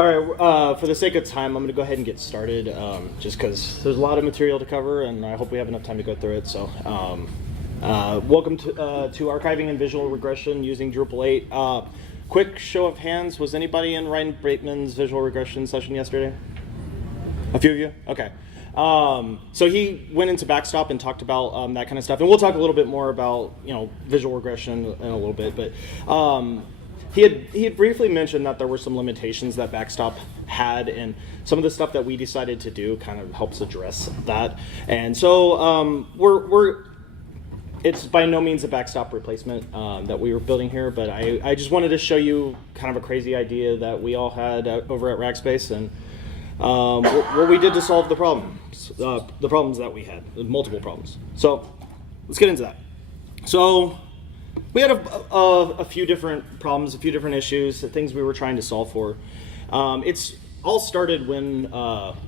All right, for the sake of time, I'm going to go ahead and get started, just because there's a lot of material to cover, and I hope we have enough time to go through it. So, welcome to archiving and visual regression using Drupal 8. Quick show of hands, was anybody in Ryan Braitman's visual regression session yesterday? A few of you? Okay. So he went into Backstop and talked about that kind of stuff, and we'll talk a little bit more about visual regression in a little bit, but he had briefly mentioned that there were some limitations that Backstop had, and some of the stuff that we decided to do kind of helps address that. And so it's by no means a Backstop replacement that we were building here, but I just wanted to show you kind of a crazy idea that we all had over at Rackspace, and what we did to solve the problems that we had, multiple problems. So let's get into that. So we had a few different problems, a few different issues, things we were trying to solve for. It's all started when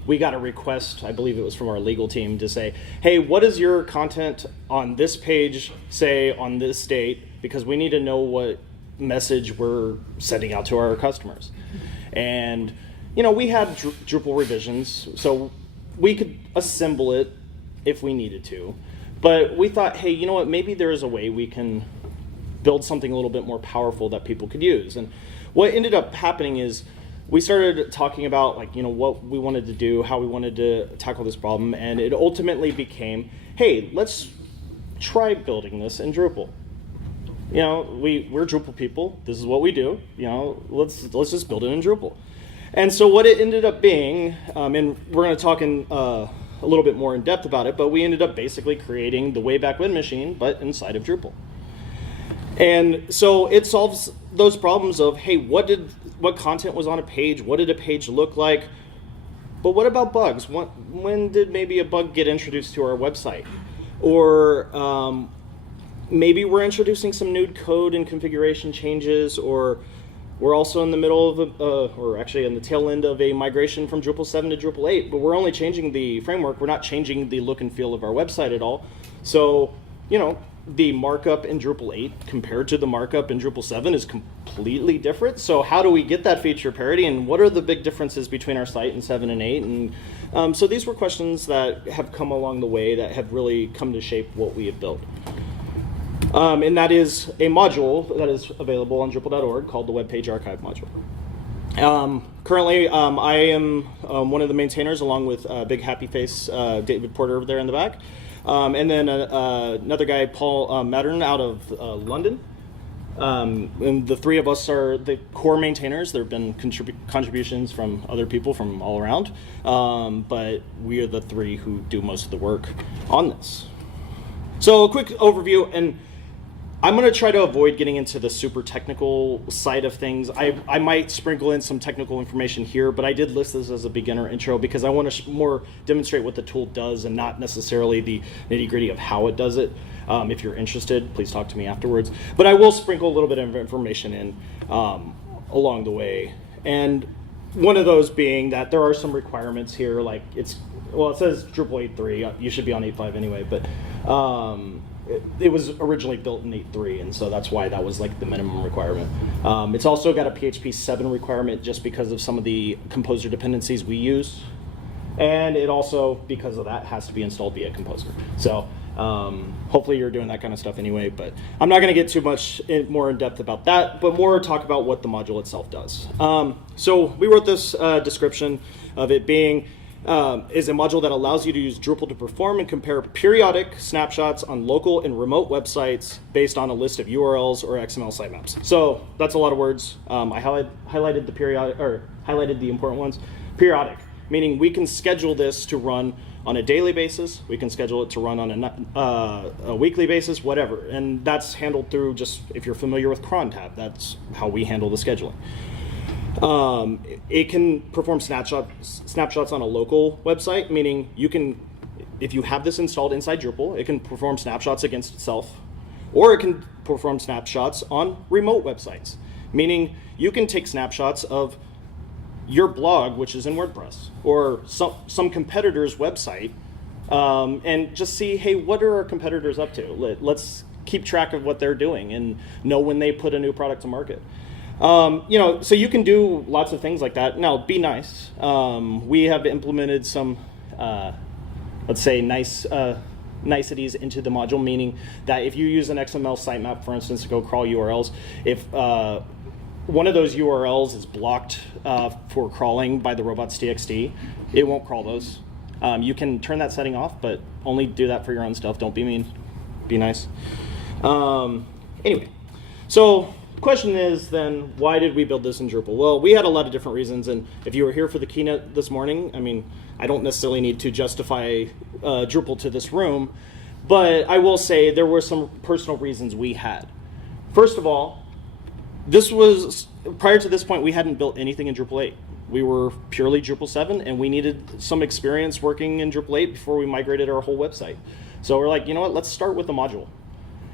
we got a request, I believe it was from our legal team, to say, hey, what does your content on this page say on this date? Because we need to know what message we're sending out to our customers. And we had Drupal revisions, so we could assemble it if we needed to. But we thought, hey, you know what, maybe there is a way we can build something a little bit more powerful that people could use. And what ended up happening is we started talking about what we wanted to do, how we wanted to tackle this problem, and it ultimately became, hey, let's try building this in Drupal. We're Drupal people. This is what we do. Let's just build it in Drupal. And so what it ended up being, and we're going to talk in a little bit more in depth about it, but we ended up basically creating the Wayback When machine, but inside of Drupal. And so it solves those problems of, hey, what content was on a page? What did a page look like? But what about bugs? When did maybe a bug get introduced to our website? Or maybe we're introducing some new code and configuration changes, or we're also in the middle of or actually in the tail end of a migration from Drupal 7 to Drupal 8, but we're only changing the framework. We're not changing the look and feel of our website at all. So, the markup in Drupal 8 compared to the markup in Drupal 7 is completely different. So how do we get that feature parity, and what are the big differences between our site in 7 and 8? And so these were questions that have come along the way that have really come to shape what we have built. And that is a module that is available on Drupal.org called the Web Page Archive module. Currently, I am one of the maintainers, along with Big Happy Face David Porter over there in the back. And then another guy, Paul Mattern, out of London. And the three of us are the core maintainers. There have been contributions from other people from all around, but we are the three who do most of the work on this. So a quick overview, and I'm going to try to avoid getting into the super technical side of things. I might sprinkle in some technical information here, but I did list this as a beginner intro because I want to more demonstrate what the tool does and not necessarily the nitty-gritty of how it does it. If you're interested, please talk to me afterwards. But I will sprinkle a little bit of information in along the way. And one of those being that there are some requirements here, like it says Drupal 8.3. You should be on 8.5 anyway, but it was originally built in 8.3, and so that's why that was like the minimum requirement. It's also got a PHP 7 requirement just because of some of the composer dependencies we use, and it also, because of that, has to be installed via Composer. So hopefully you're doing that kind of stuff anyway, but I'm not going to get too much more in depth about that, but more talk about what the module itself does. So we wrote this description of it being is a module that allows you to use Drupal to perform and compare periodic snapshots on local and remote websites based on a list of URLs or XML sitemaps. So that's a lot of words. I highlighted the important ones. Periodic, meaning we can schedule this to run on a daily basis. We can schedule it to run on a weekly basis, whatever. And that's handled through just, if you're familiar with cron tab, that's how we handle the scheduling. It can perform snapshots on a local website, meaning you can, if you have this installed inside Drupal, it can perform snapshots against itself, or it can perform snapshots on remote websites, meaning you can take snapshots of your blog, which is in WordPress, or some competitor's website, and just see, hey, what are our competitors up to? Let's keep track of what they're doing and know when they put a new product to market. So you can do lots of things like that. Now, be nice. We have implemented some, let's say, niceties into the module, meaning that if you use an XML sitemap, for instance, to go crawl URLs, if one of those URLs is blocked for crawling by the robots.txt, it won't crawl those. You can turn that setting off, but only do that for your own stuff. Don't be mean. Be nice. Anyway, so question is then, why did we build this in Drupal? Well, we had a lot of different reasons, and if you were here for the keynote this morning, I mean, I don't necessarily need to justify Drupal to this room, but I will say there were some personal reasons we had. First of all, prior to this point, we hadn't built anything in Drupal 8. We were purely Drupal 7, and we needed some experience working in Drupal 8 before we migrated our whole website. So we're like, you know what, let's start with a module.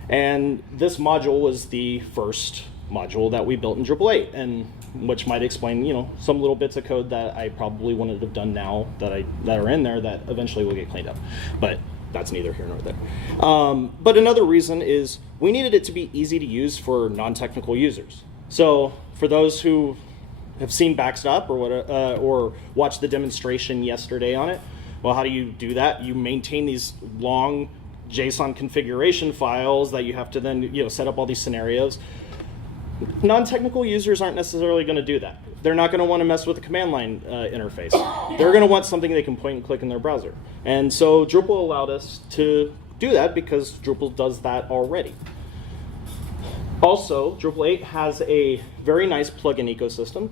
And this module was the first module that we built in Drupal 8, and which might explain, some little bits of code that I probably wouldn't have done now that are in there that eventually will get cleaned up. But that's neither here nor there. But another reason is we needed it to be easy to use for non-technical users. So for those who have seen Backstop or watched the demonstration yesterday on it, well, how do you do that? You maintain these long JSON configuration files that you have to then set up all these scenarios. Non-technical users aren't necessarily going to do that. They're not going to want to mess with the command line interface. They're going to want something they can point and click in their browser. And so Drupal allowed us to do that because Drupal does that already. Also, Drupal 8 has a very nice plugin ecosystem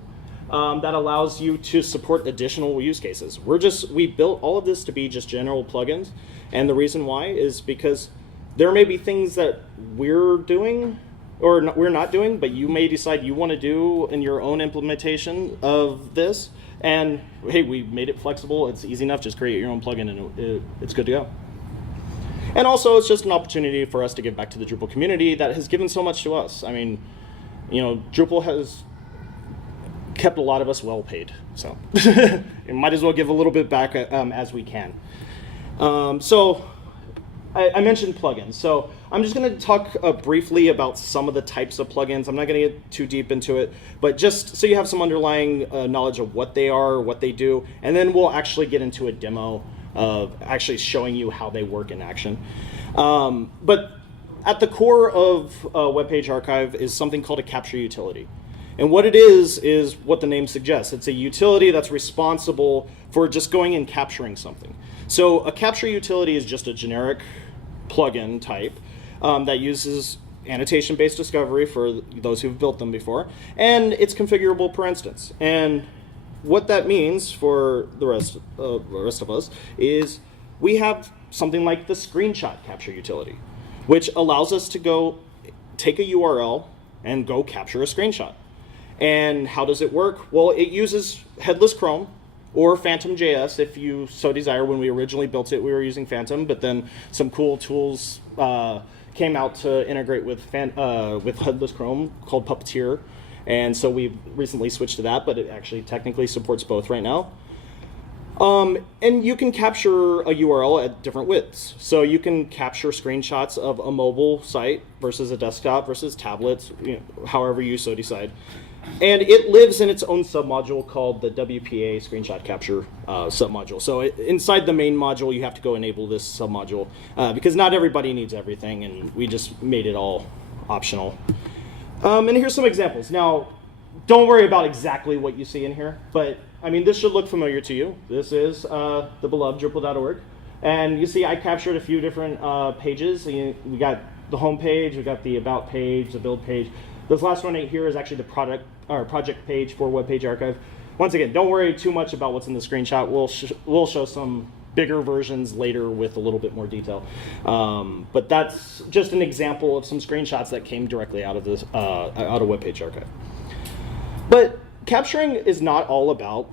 that allows you to support additional use cases. We built all of this to be just general plugins, and the reason why is because there may be things that we're doing or we're not doing, but you may decide you want to do in your own implementation of this. And hey, we made it flexible. It's easy enough. Just create your own plugin and it's good to go. And also, it's just an opportunity for us to give back to the Drupal community that has given so much to us. I mean, Drupal has kept a lot of us well paid. So we might as well give a little bit back as we can. So I mentioned plugins. So I'm just going to talk briefly about some of the types of plugins. I'm not going to get too deep into it, but just so you have some underlying knowledge of what they are, what they do, and then we'll actually get into a demo of actually showing you how they work in action. But at the core of Web Page Archive is something called a capture utility. And what it is what the name suggests. It's a utility that's responsible for just going and capturing something. So a capture utility is just a generic plugin type that uses annotation-based discovery for those who've built them before, and it's configurable per instance. And what that means for the rest of us is we have something like the screenshot capture utility, which allows us to go take a URL and go capture a screenshot. And how does it work? Well, it uses headless Chrome or Phantom.js if you so desire. When we originally built it, we were using Phantom, but then some cool tools came out to integrate with headless Chrome called Puppeteer. And so we've recently switched to that, but it actually technically supports both right now. And you can capture a URL at different widths. So you can capture screenshots of a mobile site versus a desktop versus tablets, however you so decide. And it lives in its own submodule called the WPA screenshot capture submodule. So inside the main module, you have to go enable this submodule because not everybody needs everything, and we just made it all optional. And here's some examples. Now, don't worry about exactly what you see in here, but I mean, this should look familiar to you. This is the beloved Drupal.org. And you see I captured a few different pages. We got the home page, we got the about page, the build page. This last one right here is actually the project page for Web Page Archive. Once again, don't worry too much about what's in the screenshot. We'll show some bigger versions later with a little bit more detail. But that's just an example of some screenshots that came directly out of this out of Web Page Archive. But capturing is not all about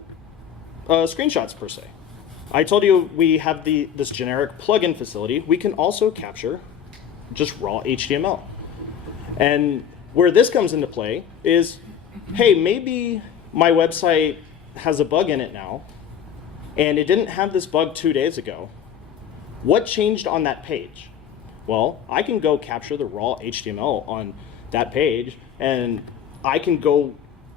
screenshots per se. I told you we have this generic plugin facility. We can also capture just raw HTML. And where this comes into play is, hey, maybe my website has a bug in it now, and it didn't have this bug 2 days ago. What changed on that page? Well, I can go capture the raw HTML on that page and I can go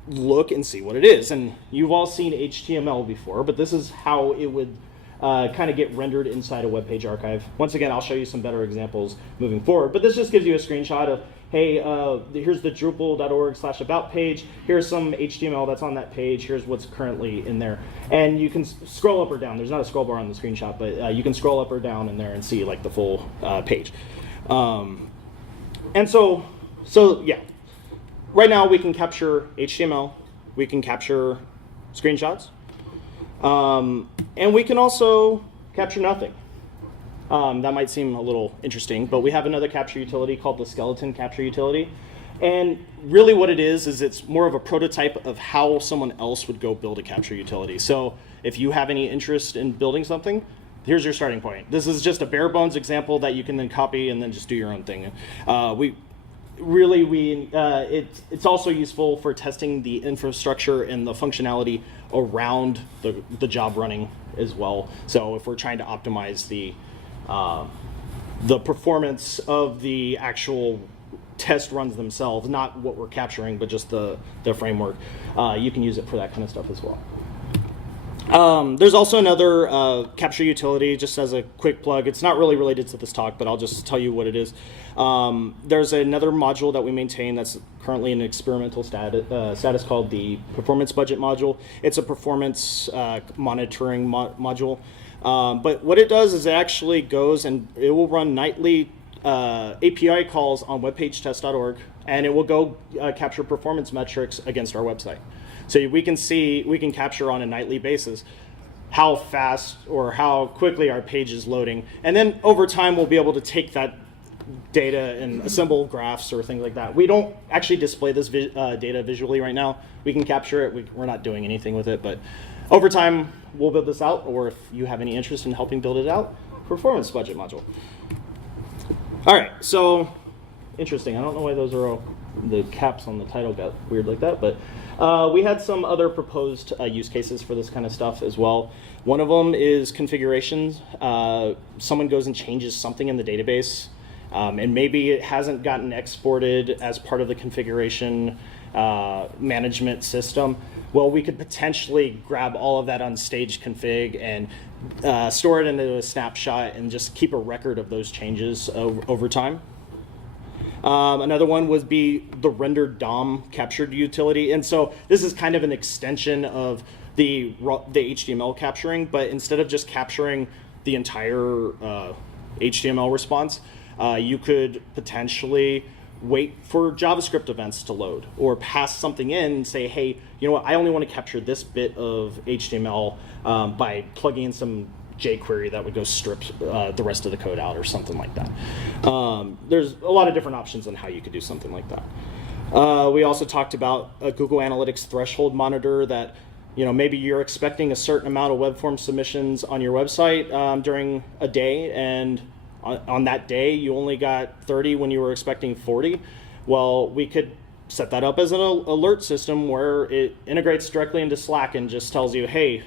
look and see what it is. And you've all seen HTML before, but this is how it would kind of get rendered inside a web page archive. Once again, I'll show you some better examples moving forward, but this just gives you a screenshot of, hey, here's the drupal.org/about page. Here's some HTML that's on that page. Here's what's currently in there. And you can scroll up or down. There's not a scroll bar on the screenshot, but you can scroll up or down in there and see like the full page. And so yeah, right now we can capture HTML, we can capture screenshots, and we can also capture nothing. That might seem a little interesting, but we have another capture utility called the skeleton capture utility. And really what it is it's more of a prototype of how someone else would go build a capture utility. So if you have any interest in building something, here's your starting point. This is just a bare bones example that you can then copy and then just do your own thing. It's also useful for testing the infrastructure and the functionality around the job running as well. So if we're trying to optimize the performance of the actual test runs themselves, not what we're capturing, but just the framework, you can use it for that kind of stuff as well. There's also another capture utility, just as a quick plug. It's not really related to this talk, but I'll just tell you what it is. There's another module that we maintain that's currently in experimental status called the performance budget module. It's a performance monitoring module. But what it does is it actually goes and it will run nightly API calls on webpagetest.org, and it will go capture performance metrics against our website. So we can capture on a nightly basis how fast or how quickly our page is loading. And then over time, we'll be able to take that data and assemble graphs or things like that. We don't actually display this data visually right now. We can capture it. We're not doing anything with it. But over time, we'll build this out. Or if you have any interest in helping build it out, performance budget module. All right, so interesting. I don't know why those are all, the caps on the title got weird like that, but we had some other proposed use cases for this kind of stuff as well. One of them is configurations. Someone goes and changes something in the database, and maybe it hasn't gotten exported as part of the configuration management system. Well, we could potentially grab all of that unstaged config and store it into a snapshot and just keep a record of those changes over time. Another one would be the rendered DOM captured utility. And so this is kind of an extension of the HTML capturing, but instead of just capturing the entire HTML response, you could potentially wait for JavaScript events to load or pass something in and say, hey, you know what, I only want to capture this bit of HTML by plugging in some jQuery that would go strip the rest of the code out or something like that. There's a lot of different options on how you could do something like that. We also talked about a Google Analytics threshold monitor that, you know, maybe you're expecting a certain amount of web form submissions on your website during a day, and on that day you only got 30 when you were expecting 40. Well, we could set that up as an alert system where it integrates directly into Slack and just tells you, hey,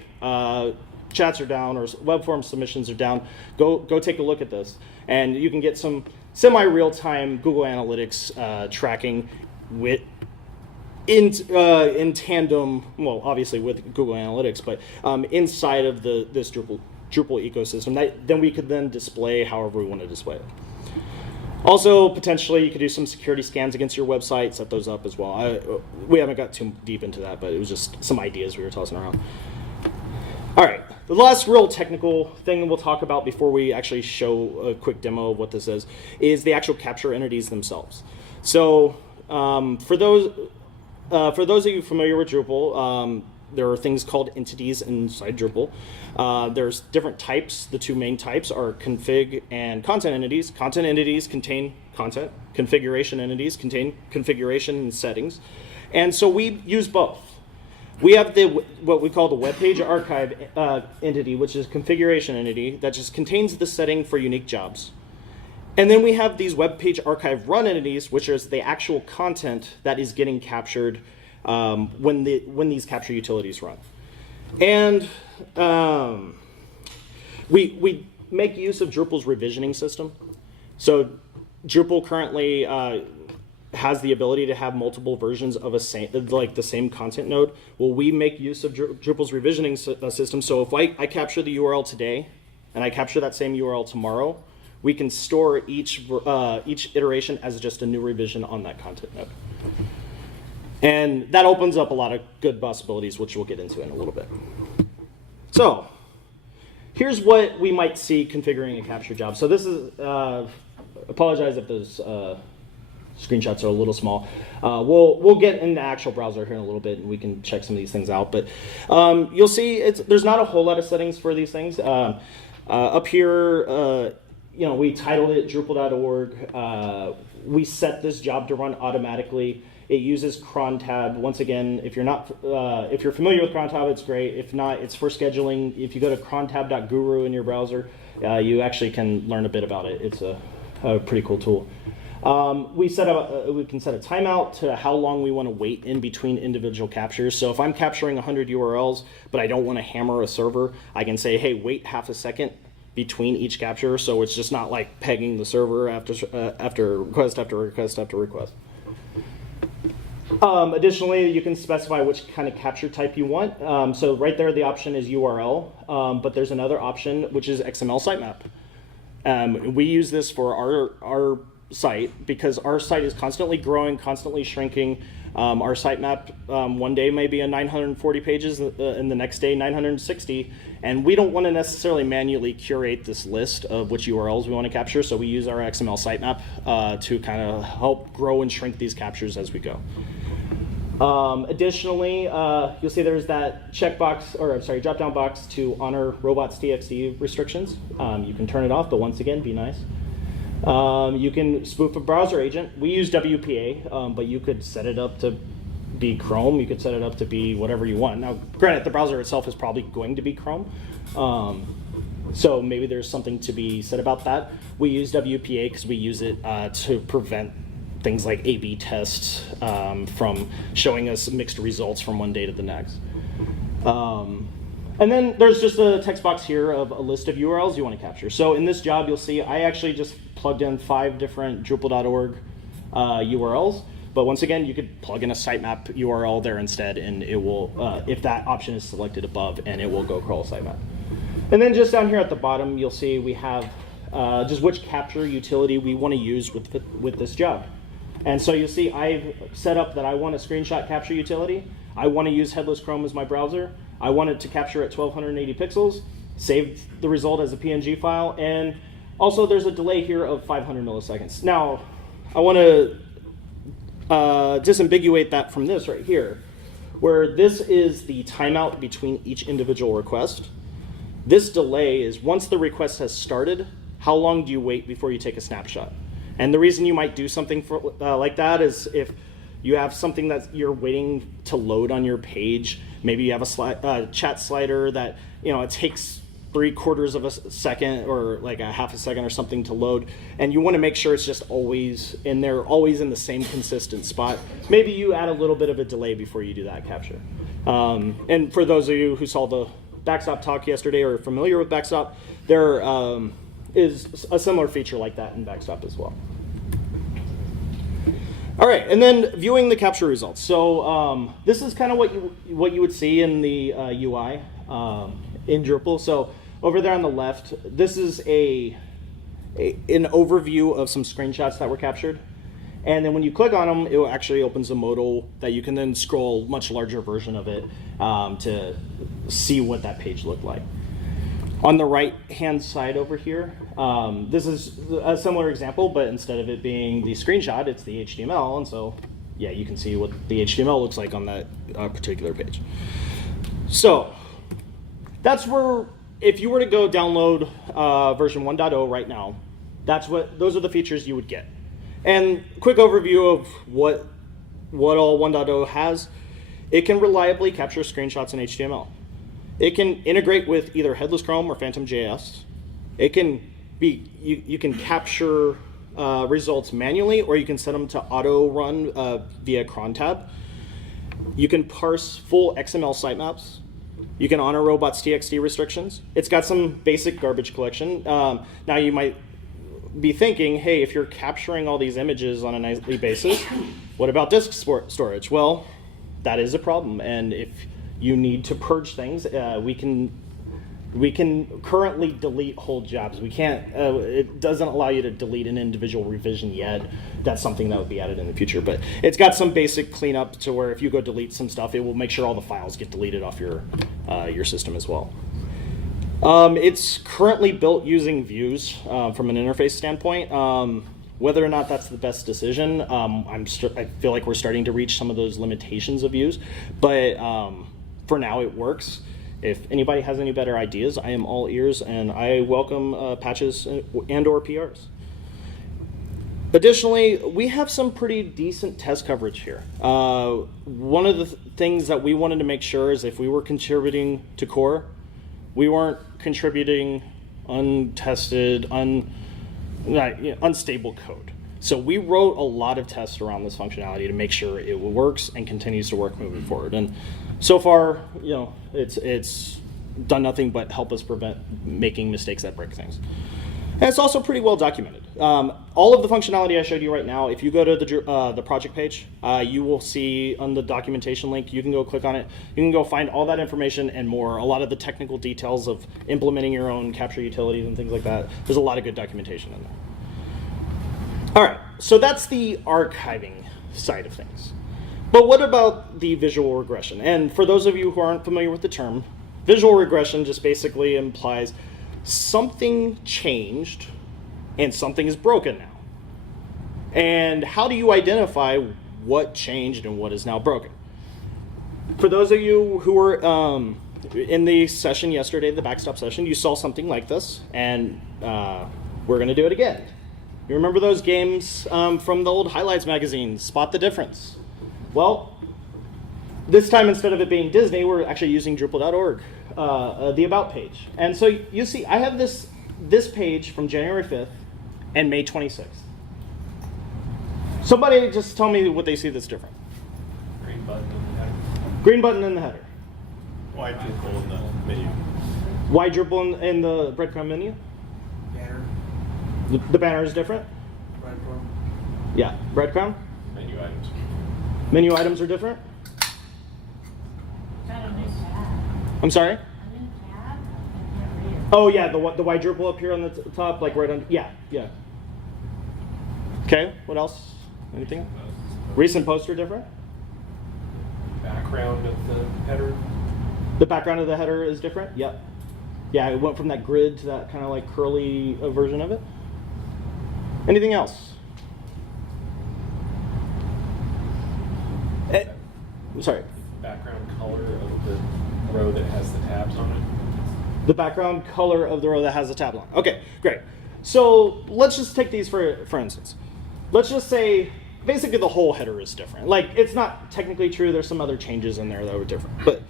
chats are down or web form submissions are down. Go take a look at this. And you can get some semi-real-time Google Analytics tracking in tandem, well, obviously with Google Analytics, but inside of this Drupal ecosystem. Then we could then display however we want to display it. Also, potentially, you could do some security scans against your website, set those up as well. We haven't got too deep into that, but it was just some ideas we were tossing around. All right, the last real technical thing we'll talk about before we actually show a quick demo of what this is the actual capture entities themselves. So for those of you familiar with Drupal, there are things called entities inside Drupal. There's different types. The two main types are config and content entities. Content entities contain content. Configuration entities contain configuration and settings. And so we use both. We have what we call the web page archive entity, which is a configuration entity that just contains the setting for unique jobs. And then we have these web page archive run entities, which is the actual content that is getting captured when these capture utilities run. And we make use of Drupal's revisioning system. So Drupal currently has the ability to have multiple versions of the same content node. Well, we make use of Drupal's revisioning system. So if I capture the URL today and I capture that same URL tomorrow, we can store each iteration as just a new revision on that content node. And that opens up a lot of good possibilities, which we'll get into in a little bit. So here's what we might see configuring a capture job. So this is, apologize if those screenshots are a little small. We'll get in the actual browser here in a little bit, and we can check some of these things out. But you'll see there's not a whole lot of settings for these things. Up here, we titled it Drupal.org. We set this job to run automatically. It uses cron tab. Once again, if you're familiar with cron tab, it's great. If not, it's for scheduling. If you go to crontab.guru in your browser, you actually can learn a bit about it. It's a pretty cool tool. We can set a timeout to how long we want to wait in between individual captures. So if I'm capturing 100 URLs, but I don't want to hammer a server, I can say, hey, wait half a second between each capture, so it's just not like pegging the server after request after request after request. Additionally, you can specify which kind of capture type you want. So right there, the option is URL, but there's another option, which is XML sitemap. We use this for our site because our site is constantly growing, constantly shrinking. Our sitemap one day may be 940 pages, and the next day 960, and we don't want to necessarily manually curate this list of which URLs we want to capture, so we use our XML sitemap to kind of help grow and shrink these captures as we go. Additionally, you'll see there's that drop-down box to honor robots.txt restrictions. You can turn it off, but once again, be nice. You can spoof a browser agent. We use WPA, but you could set it up to be Chrome. You could set it up to be whatever you want. Now, granted, the browser itself is probably going to be Chrome, so maybe there's something to be said about that. We use WPA because we use it to prevent things like A/B tests from showing us mixed results from one day to the next. And then there's just a text box here of a list of URLs you want to capture. So in this job, you'll see I actually just plugged in 5 different Drupal.org URLs. But once again, you could plug in a sitemap URL there instead, and it will, if that option is selected above, and it will go crawl sitemap. And then just down here at the bottom, you'll see we have just which capture utility we want to use with this job. And so you'll see I've set up that I want a screenshot capture utility. I want to use Headless Chrome as my browser. I want it to capture at 1280 pixels, save the result as a PNG file, and also there's a delay here of 500 milliseconds. Now, I want to disambiguate that from this right here, where this is the timeout between each individual request. This delay is once the request has started, how long do you wait before you take a snapshot? And the reason you might do something like that is if you have something that you're waiting to load on your page. Maybe you have a chat slider that it takes 3/4 of a second or like a half a second or something to load, and you want to make sure it's just always in there, always in the same consistent spot. Maybe you add a little bit of a delay before you do that capture. And for those of you who saw the Backstop talk yesterday or are familiar with Backstop, there is a similar feature like that in Backstop as well. All right, and then viewing the capture results. So this is kind of what you would see in the UI in Drupal. So over there on the left, this is an overview of some screenshots that were captured. And then when you click on them, it actually opens a modal that you can then scroll a much larger version of it to see what that page looked like. On the right-hand side over here, this is a similar example, but instead of it being the screenshot, it's the HTML. And so, yeah, you can see what the HTML looks like on that particular page. So that's where, if you were to go download version 1.0 right now, those are the features you would get. And quick overview of what all 1.0 has. It can reliably capture screenshots in HTML. It can integrate with either Headless Chrome or Phantom.js. It can be, you can capture results manually, or you can set them to auto run via cron tab. You can parse full XML sitemaps. You can honor robots.txt restrictions. It's got some basic garbage collection. Now you might be thinking, hey, if you're capturing all these images on a nightly basis, what about disk storage? Well, that is a problem, and if you need to purge things, we can currently delete whole jobs. We can't, it doesn't allow you to delete an individual revision yet. That's something that would be added in the future, but it's got some basic cleanup to where if you go delete some stuff, it will make sure all the files get deleted off your system as well. It's currently built using views from an interface standpoint. Whether or not that's the best decision, I feel like we're starting to reach some of those limitations of views, but for now it works. If anybody has any better ideas, I am all ears, and I welcome patches and or PRs. Additionally, we have some pretty decent test coverage here. One of the things that we wanted to make sure is if we were contributing to core, we weren't contributing untested, unstable code. So we wrote a lot of tests around this functionality to make sure it works and continues to work moving forward. And so far, it's done nothing but help us prevent making mistakes that break things. And it's also pretty well documented. All of the functionality I showed you right now, if you go to the project page, you will see on the documentation link, you can go click on it. You can go find all that information and more, a lot of the technical details of implementing your own capture utilities and things like that. There's a lot of good documentation in there. All right, so that's the archiving side of things. But what about the visual regression? And for those of you who aren't familiar with the term, visual regression just basically implies something changed and something is broken now. And how do you identify what changed and what is now broken? For those of you who were in the session yesterday, the backstop session, you saw something like this, and we're going to do it again. You remember those games from the old Highlights magazine, Spot the Difference? Well, this time instead of it being Disney, we're actually using Drupal.org, the About page. And so you see, I have this page from January 5th and May 26th. Somebody just tell me what they see that's different. Green button in the header. Green button in the header. Wide Drupal in the menu. Wide Drupal in the breadcrumb menu? Banner. The banner is different? Breadcrumb. Yeah, breadcrumb. Menu items. Menu items are different? I'm sorry? Oh yeah, the wide Drupal up here on the top, like right under, yeah. Okay, what else? Anything? Recent posts are different? Background of the header. The background of the header is different? Yep. Yeah, it went from that grid to that kind of like curly version of it. Anything else? Sorry. Background color of the row that has the tabs on it. The background color of the row that has the tab on. Okay, great. So let's just take these for instance. Let's just say basically the whole header is different. Like it's not technically true. There's some other changes in there that were different, but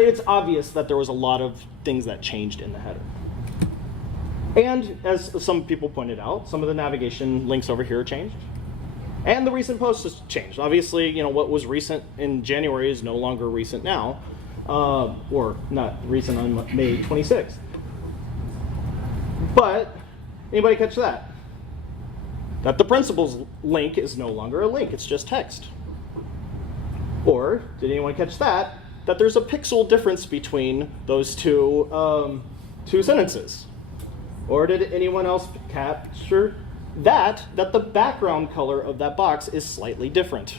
it's obvious that there was a lot of things that changed in the header. And as some people pointed out, some of the navigation links over here changed. And the recent post has changed. Obviously, what was recent in January is no longer recent now, or not recent on May 26th. But anybody catch that? That the principals link is no longer a link, it's just text. Or did anyone catch that? That there's a pixel difference between those two sentences. Or did anyone else capture that the background color of that box is slightly different?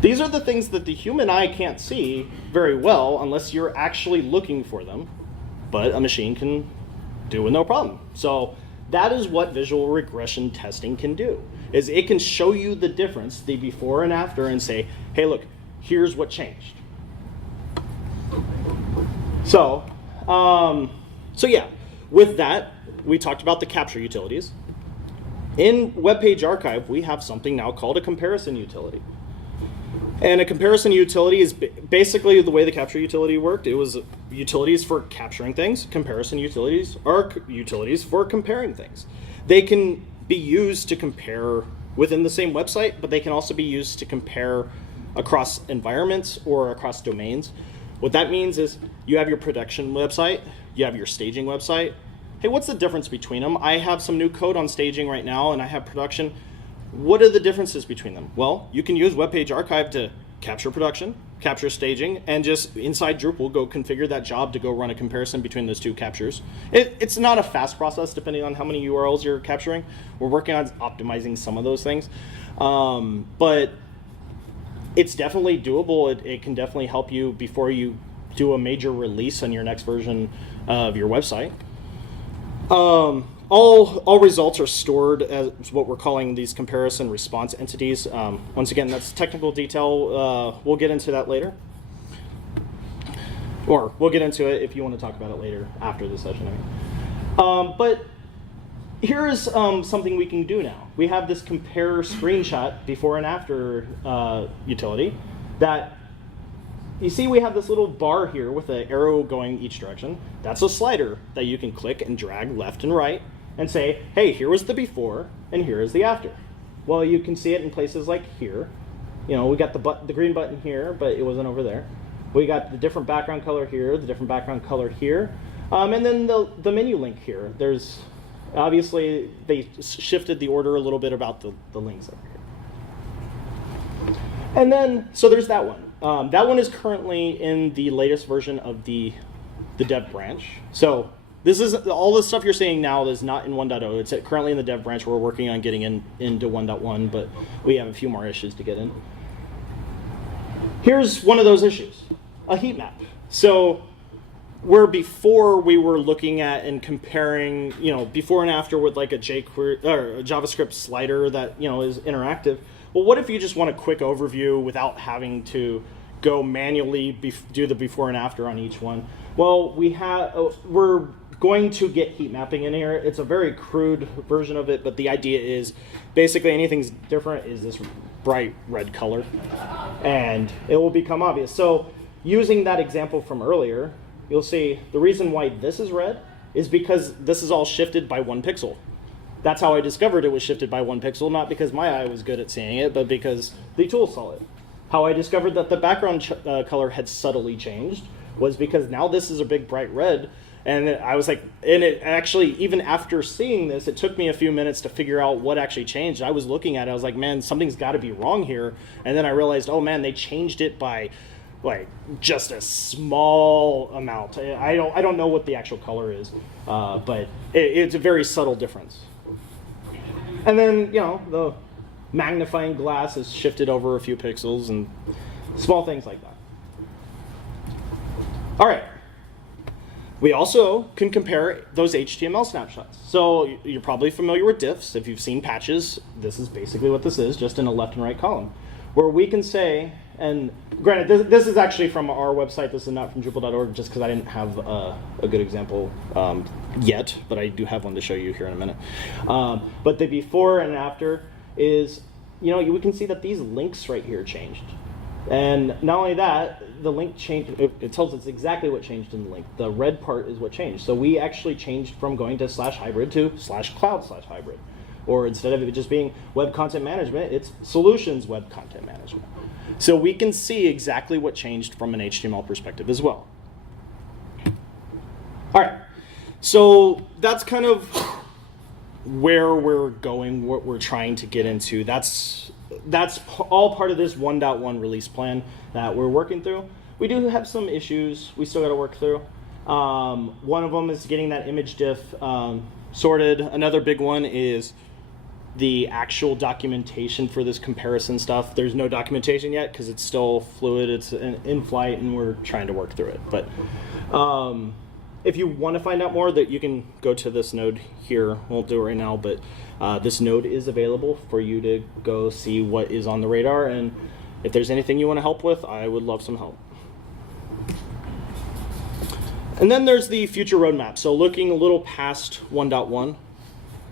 These are the things that the human eye can't see very well unless you're actually looking for them, but a machine can do with no problem. So that is what visual regression testing can do, is it can show you the difference, the before and after, and say, hey, look, here's what changed. So yeah, with that, we talked about the capture utilities. In Web Page Archive, we have something now called a comparison utility. And a comparison utility is basically the way the capture utility worked. It was utilities for capturing things. Comparison utilities are utilities for comparing things. They can be used to compare within the same website, but they can also be used to compare across environments or across domains. What that means is you have your production website, you have your staging website, hey, what's the difference between them? I have some new code on staging right now, and I have production. What are the differences between them? Well, you can use Web Page Archive to capture production, capture staging, and just inside Drupal go configure that job to go run a comparison between those two captures. It's not a fast process depending on how many URLs you're capturing. We're working on optimizing some of those things. But it's definitely doable. It can definitely help you before you do a major release on your next version of your website. All results are stored as what we're calling these comparison response entities. Once again, that's technical detail. We'll get into that later. Or we'll get into it if you want to talk about it later after the session. But here is something we can do now. We have this compare screenshot before and after utility that you see we have this little bar here with an arrow going each direction. That's a slider that you can click and drag left and right and say, hey, here was the before and here is the after. Well, you can see it in places like here. You know, we got the green button here, but it wasn't over there. We got the different background color here, the different background color here, and then the menu link here. There's obviously they shifted the order a little bit about the links over here. And then, so there's that one. That one is currently in the latest version of the dev branch. So this is all the stuff you're seeing now is not in 1.0. It's currently in the dev branch. We're working on getting into 1.1, but we have a few more issues to get in. Here's one of those issues, a heat map. So where before we were looking at and comparing, you know, before and after with like a jQuery or a JavaScript slider that, you know, is interactive. Well, what if you just want a quick overview without having to go manually do the before and after on each one? Well, we're going to get heat mapping in here. It's a very crude version of it, but the idea is basically anything's different is this bright red color, and it will become obvious. So using that example from earlier, you'll see the reason why this is red is because this is all shifted by 1 pixel. That's how I discovered it was shifted by 1 pixel, not because my eye was good at seeing it, but because the tool saw it. How I discovered that the background color had subtly changed was because now this is a big bright red, and I was like, and it actually, even after seeing this, it took me a few minutes to figure out what actually changed. I was looking at it, I was like, man, something's got to be wrong here, and then I realized, oh man, they changed it by like just a small amount. I don't know what the actual color is, but it's a very subtle difference. And then, you know, the magnifying glass is shifted over a few pixels and small things like that. All right. We also can compare those HTML snapshots. So you're probably familiar with diffs. If you've seen patches, this is basically what this is, just in a left and right column, where we can say, and granted, this is actually from our website. This is not from Drupal.org, just because I didn't have a good example yet, but I do have one to show you here in a minute. But the before and after is, you know, we can see that these links right here changed. And not only that, the link changed, it tells us exactly what changed in the link. The red part is what changed. So we actually changed from going to /hybrid to /cloud/hybrid. Or instead of it just being web content management, it's solutions web content management. So we can see exactly what changed from an HTML perspective as well. All right, so that's kind of where we're going, what we're trying to get into. That's all part of this 1.1 release plan that we're working through. We do have some issues we still got to work through. One of them is getting that image diff sorted. Another big one is the actual documentation for this comparison stuff. There's no documentation yet because it's still fluid, it's in flight, and we're trying to work through it. But if you want to find out more, that you can go to this node here. Won't do it right now, but this node is available for you to go see what is on the radar, and if there's anything you want to help with, I would love some help. And then there's the future roadmap. So looking a little past 1.1,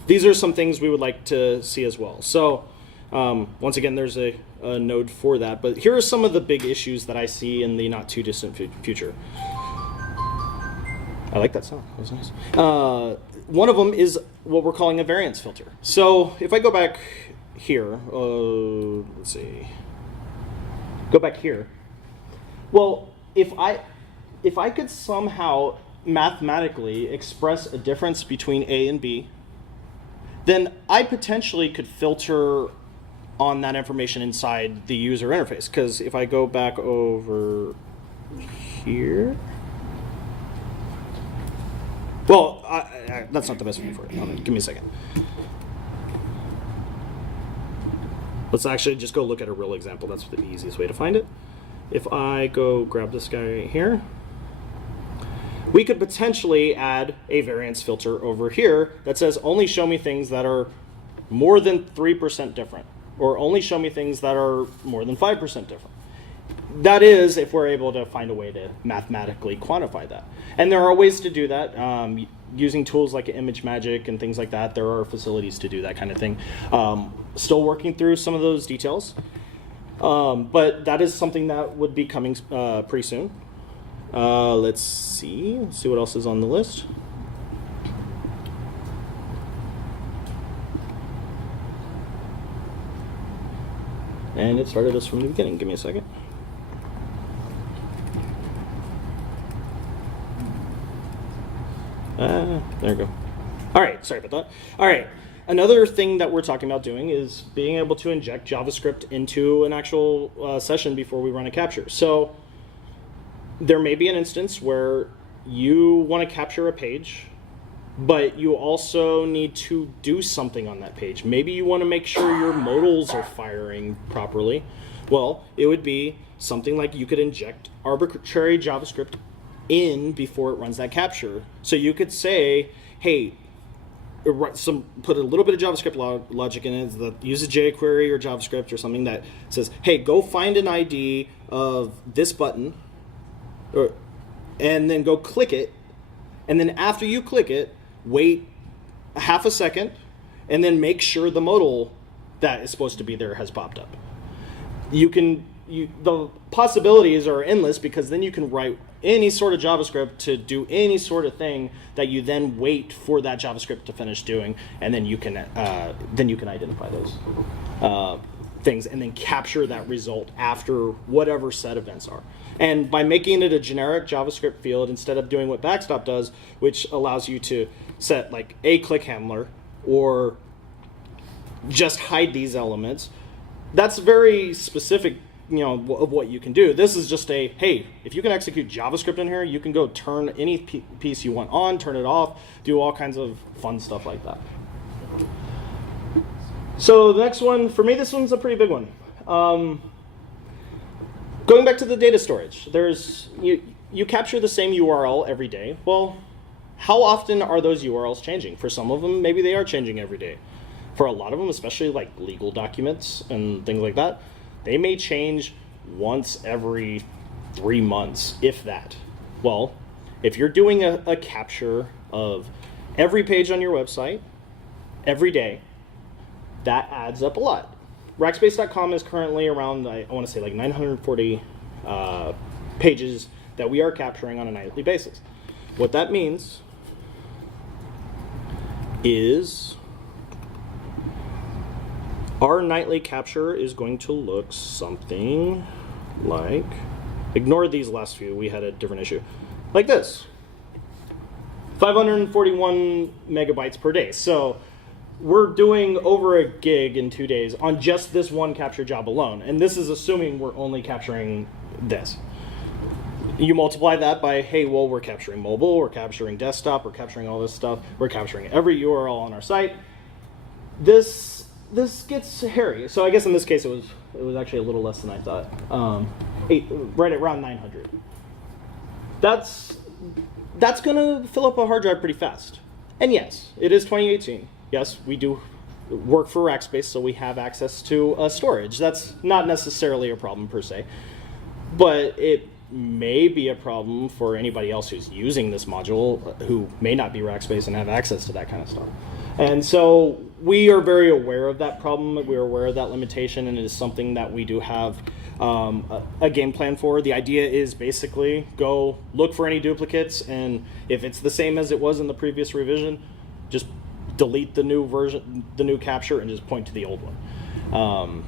these are some things we would like to see as well. So once again, there's a node for that, but here are some of the big issues that I see in the not too distant future. I like that sound, that was nice. One of them is what we're calling a variance filter. So if I go back here, let's see, go back here. Well, if I could somehow mathematically express a difference between A and B, then I potentially could filter on that information inside the user interface. Because if I go back over here, well, that's not the best view for it. Hold on, give me a second. Let's actually just go look at a real example. That's the easiest way to find it. If I go grab this guy right here, we could potentially add a variance filter over here that says only show me things that are more than 3% different, or only show me things that are more than 5% different. That is, if we're able to find a way to mathematically quantify that. And there are ways to do that. Using tools like ImageMagick and things like that, there are facilities to do that kind of thing. Still working through some of those details. But that is something that would be coming pretty soon. Let's see what else is on the list. And it started us from the beginning. Give me a second. There we go. All right, sorry about that. All right, another thing that we're talking about doing is being able to inject JavaScript into an actual session before we run a capture. So there may be an instance where you want to capture a page, but you also need to do something on that page. Maybe you want to make sure your modals are firing properly. Well, it would be something like you could inject arbitrary JavaScript in before it runs that capture. So you could say, hey, put a little bit of JavaScript logic in it that uses jQuery or JavaScript or something that says, hey, go find an ID of this button, and then go click it, and then after you click it, wait a half a second, and then make sure the modal that is supposed to be there has popped up. The possibilities are endless, because then you can write any sort of JavaScript to do any sort of thing that you then wait for that JavaScript to finish doing, and then you can identify those things and then capture that result after whatever set events are. And by making it a generic JavaScript field instead of doing what backstop does, which allows you to set like a click handler or just hide these elements, that's very specific, of what you can do. This is just a, hey, if you can execute JavaScript in here, you can go turn any piece you want on, turn it off, do all kinds of fun stuff like that. So the next one, for me, this one's a pretty big one. Going back to the data storage, you capture the same URL every day. Well, how often are those URLs changing? For some of them, maybe they are changing every day. For a lot of them, especially like legal documents and things like that, they may change once every 3 months, if that. Well, if you're doing a capture of every page on your website every day, that adds up a lot. Rackspace.com is currently around, I want to say like 940 pages that we are capturing on a nightly basis. What that means is our nightly capture is going to look something like, ignore these last few, we had a different issue, like this. 541 megabytes per day. So we're doing over a gig in 2 days on just this one capture job alone. And this is assuming we're only capturing this. You multiply that by, hey, well, we're capturing mobile, we're capturing desktop, we're capturing all this stuff, we're capturing every URL on our site. This gets hairy. So I guess in this case it was actually a little less than I thought. Right around 900. That's gonna fill up a hard drive pretty fast. And yes, it is 2018. Yes, we do work for Rackspace, so we have access to storage. That's not necessarily a problem per se, but it may be a problem for anybody else who's using this module who may not be Rackspace and have access to that kind of stuff. And so we are very aware of that problem. We are aware of that limitation, and it is something that we do have a game plan for. The idea is basically go look for any duplicates, and if it's the same as it was in the previous revision, just delete the new version, the new capture, and just point to the old one.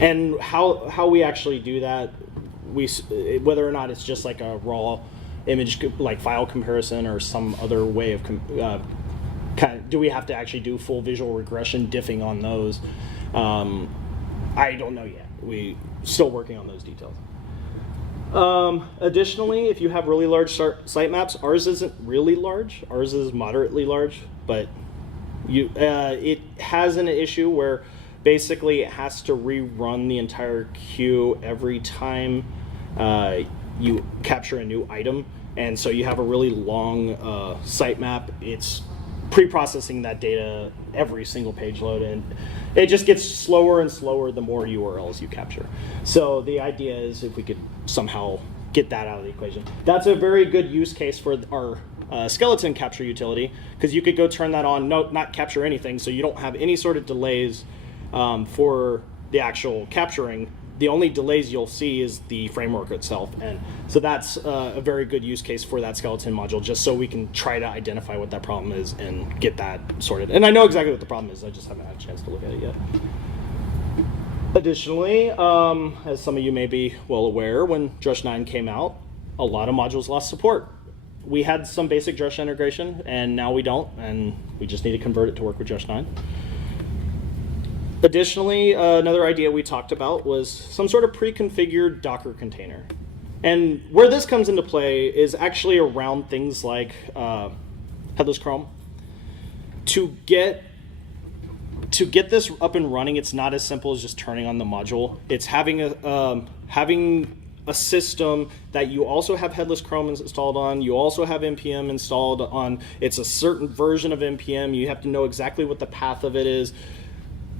And how we actually do that, whether or not it's just like a raw image like file comparison or some other way of do we have to actually do full visual regression diffing on those? I don't know yet. We still working on those details. Additionally, if you have really large sitemaps, ours isn't really large. Ours is moderately large, but it has an issue where basically it has to rerun the entire queue every time you capture a new item, and so you have a really long sitemap. It's pre-processing that data every single page load, and it just gets slower and slower the more URLs you capture. So the idea is if we could somehow get that out of the equation. That's a very good use case for our skeleton capture utility, because you could go turn that on, not capture anything, so you don't have any sort of delays for the actual capturing. The only delays you'll see is the framework itself, and so that's a very good use case for that skeleton module, just so we can try to identify what that problem is and get that sorted. And I know exactly what the problem is, I just haven't had a chance to look at it yet. Additionally, as some of you may be well aware, when Drush 9 came out, a lot of modules lost support. We had some basic Drush integration, and now we don't, and we just need to convert it to work with Drush 9. Additionally, another idea we talked about was some sort of pre-configured Docker container. And where this comes into play is actually around things like headless Chrome. To get this up and running, it's not as simple as just turning on the module. It's having a system that you also have headless Chrome installed on, you also have NPM installed on. It's a certain version of NPM. You have to know exactly what the path of it is.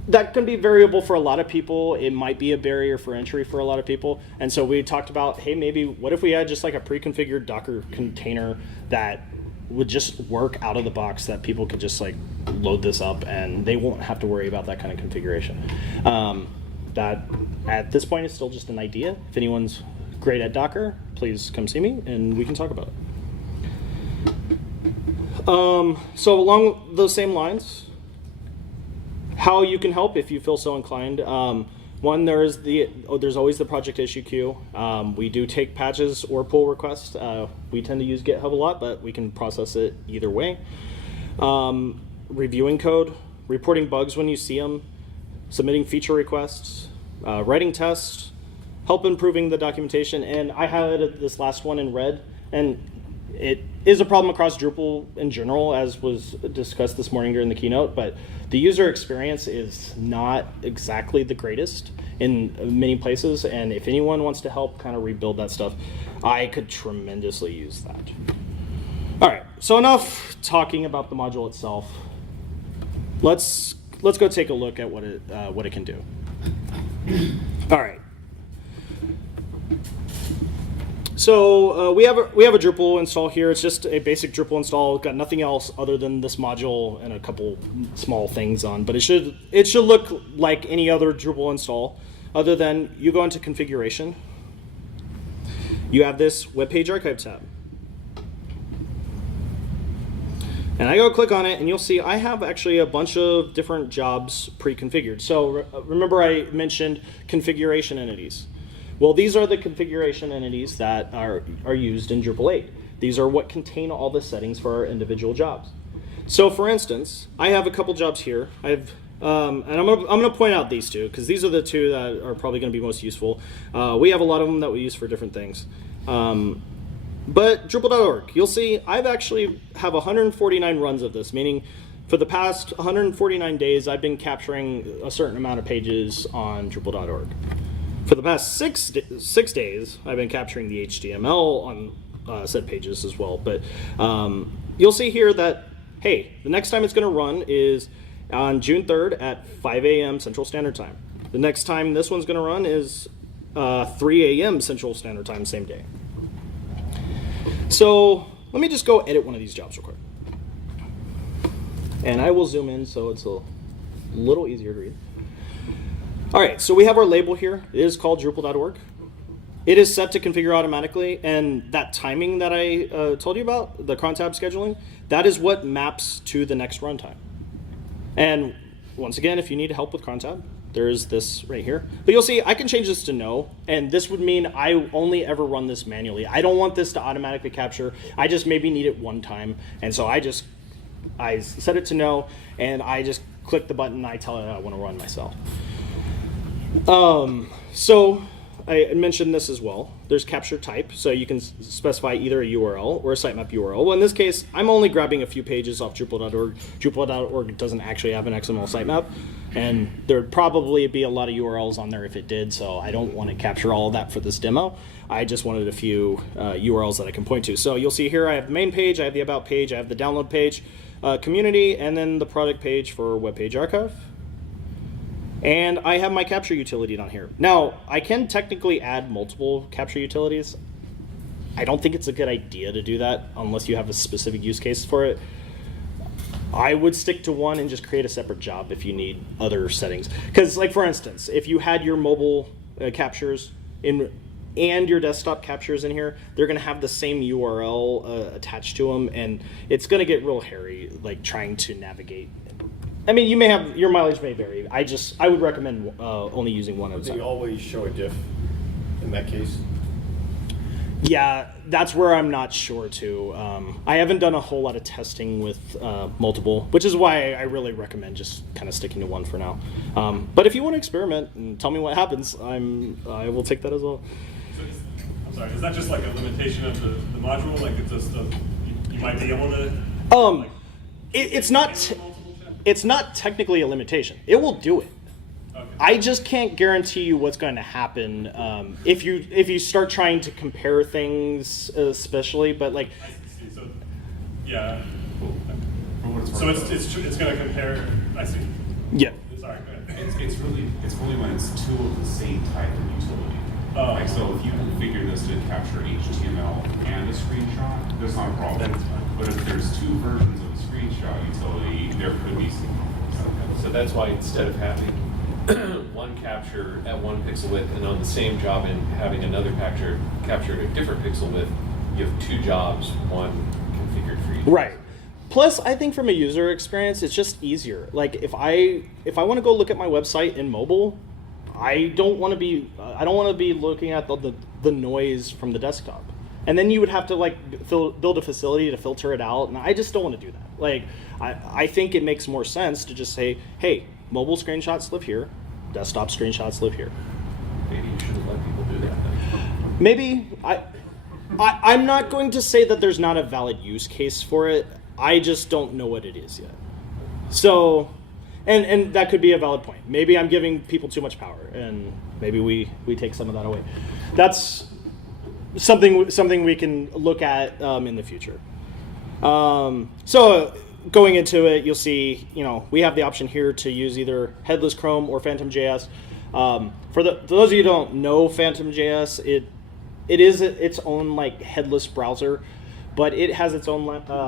That can be variable for a lot of people. It might be a barrier for entry for a lot of people. And so we talked about, hey, maybe what if we had just like a pre-configured Docker container that would just work out of the box, that people could just like load this up and they won't have to worry about that kind of configuration. That at this point is still just an idea. If anyone's great at Docker, please come see me and we can talk about it. So along those same lines, how you can help if you feel so inclined. One, there's always the project issue queue. We do take patches or pull requests. We tend to use GitHub a lot, but we can process it either way. Reviewing code, reporting bugs when you see them, submitting feature requests, writing tests, help improving the documentation. And I highlighted this last one in red, and it is a problem across Drupal in general, as was discussed this morning during the keynote, but the user experience is not exactly the greatest in many places, and if anyone wants to help kind of rebuild that stuff, I could tremendously use that. All right, so enough talking about the module itself. Let's go take a look at what it can do. All right. So we have a Drupal install here. It's just a basic Drupal install. Got nothing else other than this module and a couple small things on. But it should look like any other Drupal install, other than you go into configuration. You have this web page archive tab, and I go click on it, and you'll see I have actually a bunch of different jobs pre-configured. So remember I mentioned configuration entities. Well, these are the configuration entities that are used in Drupal 8. These are what contain all the settings for our individual jobs. So for instance, I have a couple jobs here. I have, and I'm gonna point out these two, because these are the two that are probably gonna be most useful. We have a lot of them that we use for different things. But Drupal.org, you'll see I've actually have 149 runs of this, meaning for the past 149 days, I've been capturing a certain amount of pages on Drupal.org. For the past six days, I've been capturing the HTML on said pages as well. But you'll see here that, hey, the next time it's going to run is on June 3rd at 5 a.m. Central Standard Time. The next time this one's going to run is 3 a.m. Central Standard Time, same day. So let me just go edit one of these jobs real quick. And I will zoom in so it's a little easier to read. All right, so we have our label here. It is called Drupal.org. It is set to configure automatically, and that timing that I told you about, the cron tab scheduling, that is what maps to the next runtime. And once again, if you need help with cron tab, there's this right here. But you'll see I can change this to no, and this would mean I only ever run this manually. I don't want this to automatically capture. I just maybe need it one time, and so I set it to no, and I just click the button and I tell it I want to run myself. So I mentioned this as well. There's capture type, so you can specify either a URL or a sitemap URL. Well, in this case, I'm only grabbing a few pages off Drupal.org. Drupal.org doesn't actually have an XML sitemap, and there'd probably be a lot of URLs on there if it did, so I don't want to capture all of that for this demo. I just wanted a few URLs that I can point to. So you'll see here I have the main page, I have the about page, I have the download page, community, and then the product page for web page archive. And I have my capture utility down here. Now, I can technically add multiple capture utilities. I don't think it's a good idea to do that unless you have a specific use case for it. I would stick to one and just create a separate job if you need other settings. Because, like, for instance, if you had your mobile captures in and your desktop captures in here, they're going to have the same URL attached to them, and it's going to get real hairy, like, trying to navigate. I mean, you may have, your mileage may vary. I would recommend only using one at a Would they time. always show a diff in that case? Yeah, that's where I'm not sure too. I haven't done a whole lot of testing with multiple, which is why I really recommend just kind of sticking to one for now. But if you want to experiment and tell me what happens, I will take that as well. So I'm sorry, is that just like a limitation of the module? Like it's just you might be able to. It's not technically a limitation. It will do it. Okay. I just can't guarantee you what's going to happen if you start trying to compare things, especially. But like, I see. So yeah. So It's going to compare. I see. yeah. Sorry. Go ahead. it's really when it's two of the same type of utility. Like so, if you configure this to capture HTML and a screenshot, there's not a problem. But if there's two versions of the screenshot utility, there could be some. So that's why instead of having one capture at 1 pixel width and on the same job and having another capture at a different pixel width, you have two jobs, one configured for each. Right. Plus, I think from a user experience, it's just easier. Like if I want to go look at my website in mobile, I don't want to be looking at the noise from the desktop. And then you would have to like build a facility to filter it out, and I just don't want to do that. Like I think it makes more sense to just say, hey, mobile screenshots live here, desktop screenshots live here. Maybe you shouldn't let people do that then. Maybe I'm not going to say that there's not a valid use case for it. I just don't know what it is yet. So, and that could be a valid point. Maybe I'm giving people too much power, and maybe we take some of that away. That's something we can look at in the future. So going into it, you'll see, we have the option here to use either headless Chrome or Phantom.js. For those of you who don't know Phantom.js, it is its own like headless browser, but it has its own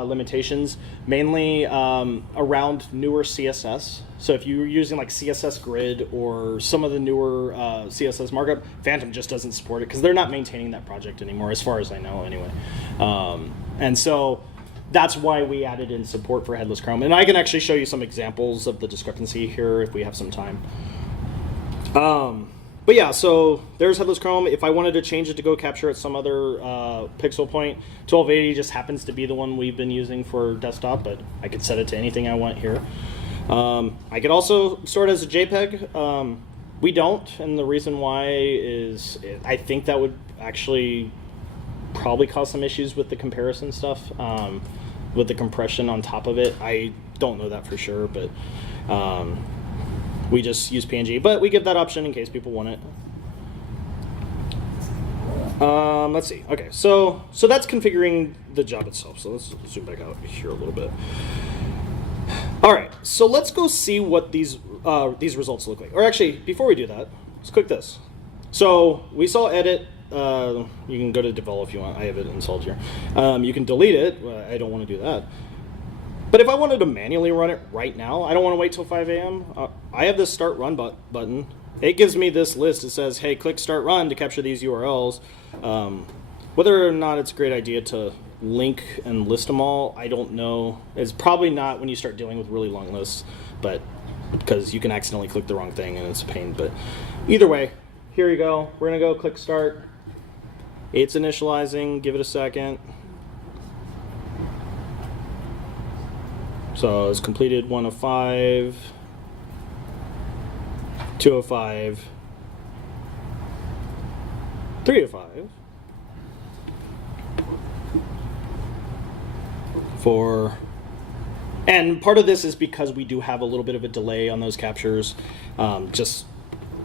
limitations, mainly around newer CSS. So if you're using like CSS Grid or some of the newer CSS markup, Phantom just doesn't support it because they're not maintaining that project anymore, as far as I know anyway. And so that's why we added in support for headless Chrome. And I can actually show you some examples of the discrepancy here if we have some time. But yeah, so there's headless Chrome. If I wanted to change it to go capture at some other pixel point, 1280 just happens to be the one we've been using for desktop, but I could set it to anything I want here. I could also store it as a JPEG. We don't, and the reason why is I think that would actually probably cause some issues with the comparison stuff, with the compression on top of it. I don't know that for sure, but we just use PNG, but we give that option in case people want it. Let's see. Okay, so that's configuring the job itself. So let's zoom back out here a little bit. All right, so let's go see what these results look like. Or actually, before we do that, let's click this. So we saw edit. You can go to develop if you want. I have it installed here. You can delete it. I don't want to do that. But if I wanted to manually run it right now, I don't want to wait till 5 a.m. I have this start run button. It gives me this list. It says, hey, click start run to capture these URLs. Whether or not it's a great idea to link and list them all, I don't know. It's probably not when you start dealing with really long lists, but because you can accidentally click the wrong thing and it's a pain. But either way, here you go. We're gonna go click start. It's initializing. Give it a second. So it's completed 1 of 5, 2 of 5, 3 of 5, 4. And part of this is because we do have a little bit of a delay on those captures, just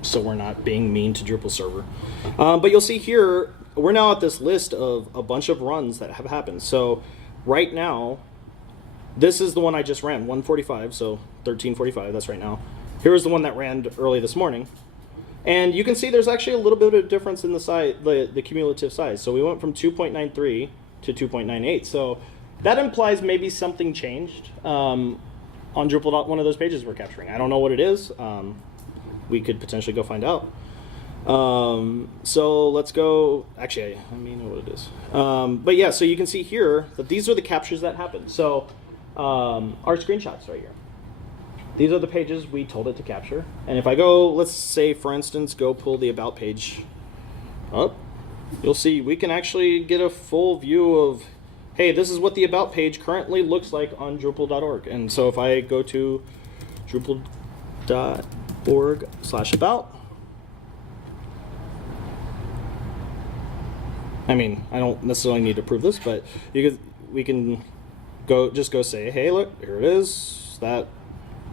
so we're not being mean to Drupal server. But you'll see here, we're now at this list of a bunch of runs that have happened. So right now, this is the one I just ran, 1:45, so 13:45, that's right now. Here's the one that ran early this morning. And you can see there's actually a little bit of difference in the size, the cumulative size. So we went from 2.93 to 2.98. So that implies maybe something changed on Drupal, one of those pages we're capturing. I don't know what it is. We could potentially go find out. So let's go, actually, I mean what it is. But yeah, so you can see here that these are the captures that happened. So our screenshots right here. These are the pages we told it to capture. And if I go, let's say, for instance, go pull the About page up, you'll see we can actually get a full view of, hey, this is what the About page currently looks like on Drupal.org. And so if I go to Drupal.org/about, I mean, I don't necessarily need to prove this, but we can just go say, hey, look, here it is. That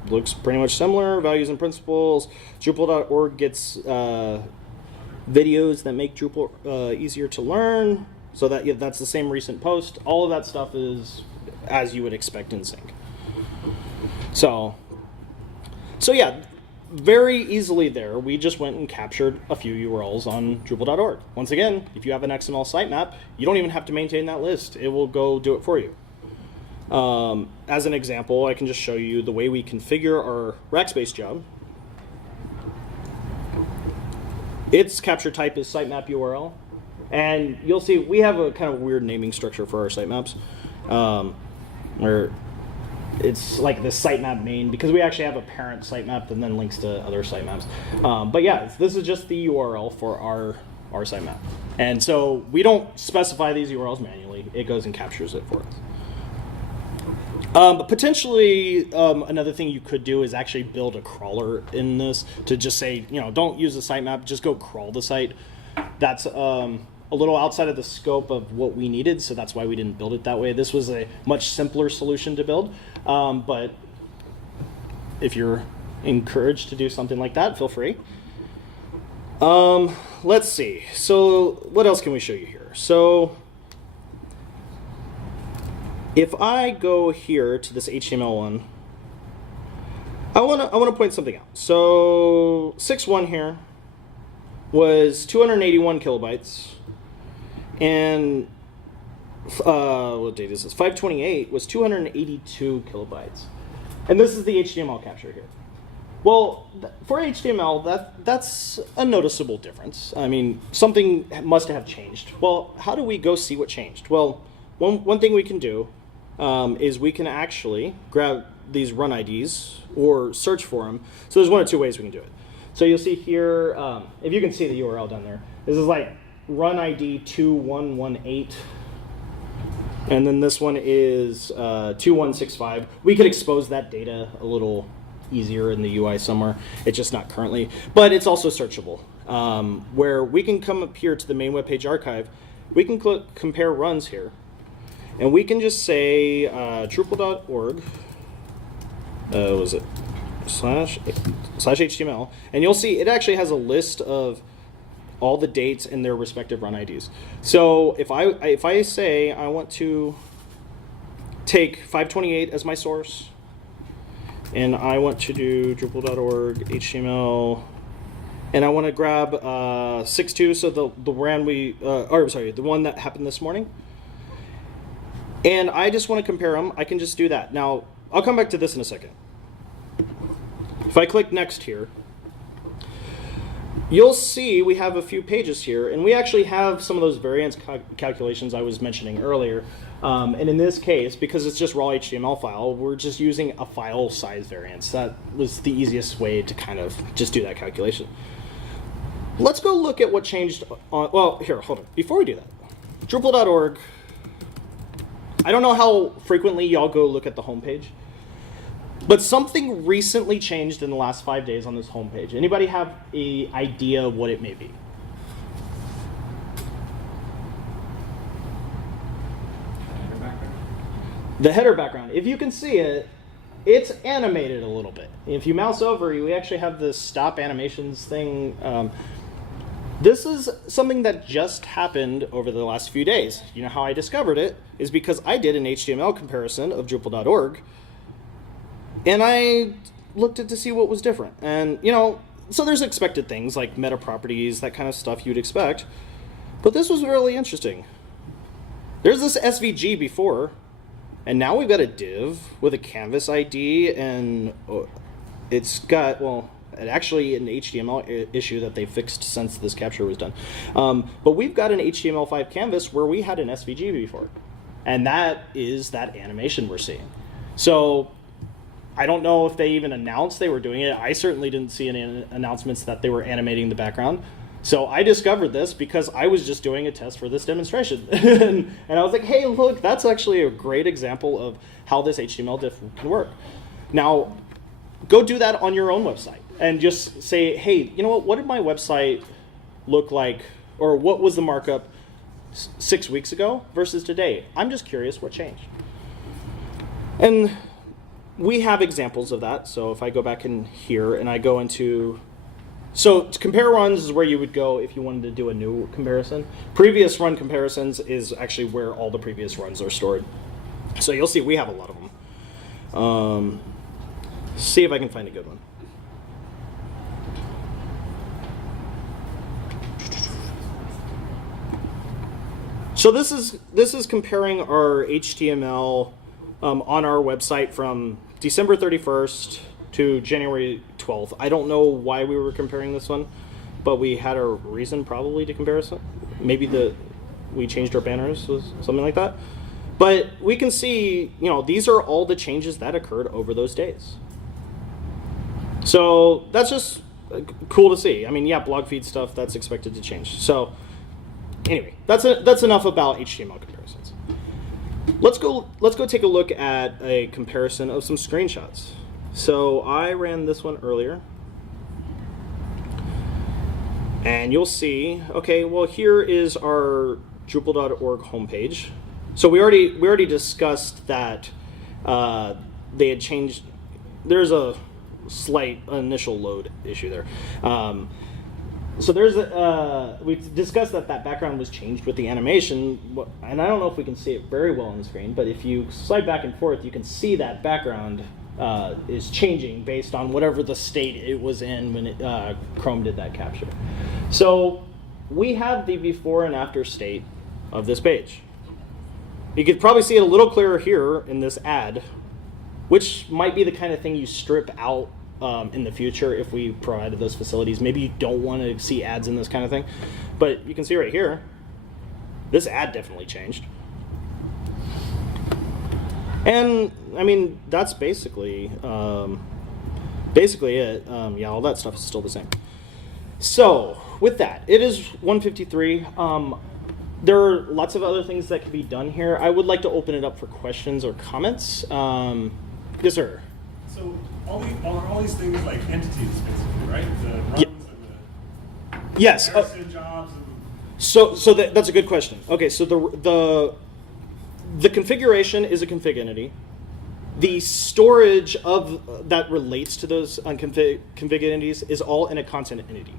looks pretty much similar. Values and principles. Drupal.org gets videos that make Drupal easier to learn. So that's the same recent post. All of that stuff is as you would expect in sync. So yeah, very easily there, we just went and captured a few URLs on Drupal.org. Once again, if you have an XML sitemap, you don't even have to maintain that list. It will go do it for you. As an example, I can just show you the way we configure our Rackspace job. Its capture type is sitemap URL. And you'll see we have a kind of weird naming structure for our sitemaps, where it's like the sitemap main, because we actually have a parent sitemap that then links to other sitemaps. But yeah, this is just the URL for our sitemap. And so we don't specify these URLs manually. It goes and captures it for us. But potentially, another thing you could do is actually build a crawler in this to just say, don't use the sitemap, just go crawl the site. That's a little outside of the scope of what we needed, so that's why we didn't build it that way. This was a much simpler solution to build, but if you're encouraged to do something like that, feel free. Let's see. So what else can we show you here? So if I go here to this HTML one, I want to point something out. So 6.1 here was 281 kilobytes, and what date is this? 5/28 was 282 kilobytes, and this is the HTML capture here. Well, for HTML, that's a noticeable difference. I mean, something must have changed. Well, how do we go see what changed? Well, one thing we can do is we can actually grab these run IDs or search for them. So there's one of two ways we can do it. So you'll see here, if you can see the URL down there, this is like run ID 2118. And then this one is 2165. We could expose that data a little easier in the UI somewhere. It's just not currently. But it's also searchable, where we can come up here to the main web page archive. We can click compare runs here. And we can just say Drupal.org, was it slash /HTML, and you'll see it actually has a list of all the dates and their respective run IDs. So if I say I want to take 5/28 as my source, and I want to do Drupal.org HTML, and I want to grab 6.2, so the one that happened this morning, and I just want to compare them, I can just do that. Now I'll come back to this in a second. If I click next here, you'll see we have a few pages here, and we actually have some of those variance calculations I was mentioning earlier. And in this case, because it's just raw HTML file, we're just using a file size variance. That was the easiest way to kind of just do that calculation. Let's go look at what changed on, well, here, hold on. Before we do that, Drupal.org, I don't know how frequently y'all go look at the homepage, but something recently changed in the last 5 days on this homepage. Anybody have an idea of what it may be? The header background. If you can see it, it's animated a little bit. If you mouse over, we actually have this stop animations thing. This is something that just happened over the last few days. You know how I discovered it is because I did an HTML comparison of Drupal.org, and I looked at to see what was different. And so there's expected things like meta properties, that kind of stuff you'd expect. But this was really interesting. There's this SVG before, and now we've got a div with a canvas ID, and it's got, well, actually an HTML issue that they fixed since this capture was done. But we've got an HTML5 canvas where we had an SVG before. And that is that animation we're seeing. So I don't know if they even announced they were doing it. I certainly didn't see any announcements that they were animating the background. So I discovered this because I was just doing a test for this demonstration. And I was like, hey, look, that's actually a great example of how this HTML diff can work. Now, go do that on your own website and just say, hey, you know what did my website look like, or what was the markup 6 weeks ago versus today? I'm just curious what changed. And we have examples of that. So if I go back in here and I go into, so compare runs is where you would go if you wanted to do a new comparison. Previous run comparisons is actually where all the previous runs are stored. So you'll see we have a lot of them. See if I can find a good one. So this is comparing our HTML on our website from December 31st to January 12th. I don't know why we were comparing this one, but we had a reason probably to compare it. Maybe we changed our banners, was something like that. But we can see, these are all the changes that occurred over those days. So that's just cool to see. I mean, yeah, blog feed stuff, that's expected to change. So anyway, that's enough about HTML comparisons. Let's go take a look at a comparison of some screenshots. So I ran this one earlier. And you'll see, okay, well, here is our Drupal.org homepage. So we already discussed that they had changed. There's a slight initial load issue there. So there's we discussed that background was changed with the animation, and I don't know if we can see it very well on the screen, but if you slide back and forth, you can see that background is changing based on whatever the state it was in when Chrome did that capture. So we have the before and after state of this page. You could probably see it a little clearer here in this ad, which might be the kind of thing you strip out in the future if we provided those facilities. Maybe you don't want to see ads in this kind of thing. But you can see right here, this ad definitely changed. And I mean, that's basically it. Yeah, all that stuff is still the same. So with that, it is 1:53. There are lots of other things that can be done here. I would like to open it up for questions or comments. Yes, sir. So are all these things like entities, basically, right? The runs and the yes. comparison jobs. And So that's a good question. Okay, so the configuration is a config entity. The storage of that relates to those config entities is all in a content entity.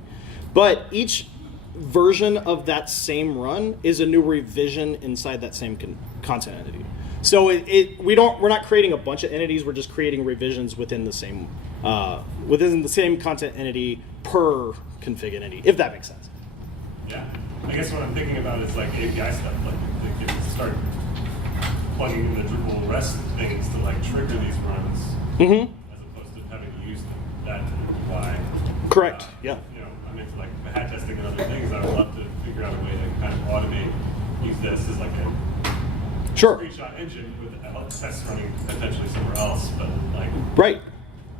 But each version of that same run is a new revision inside that same content entity. So we're not creating a bunch of entities. We're just creating revisions within the same content entity per config entity, if that makes sense. yeah, I guess what I'm thinking about is like API stuff, like they could start plugging in the Drupal REST things to like trigger these runs, as opposed to having to use them. That could be why. Correct. Yeah. I'm into like this as like a Sure. screenshot engine with tests running potentially somewhere else, but like. Right.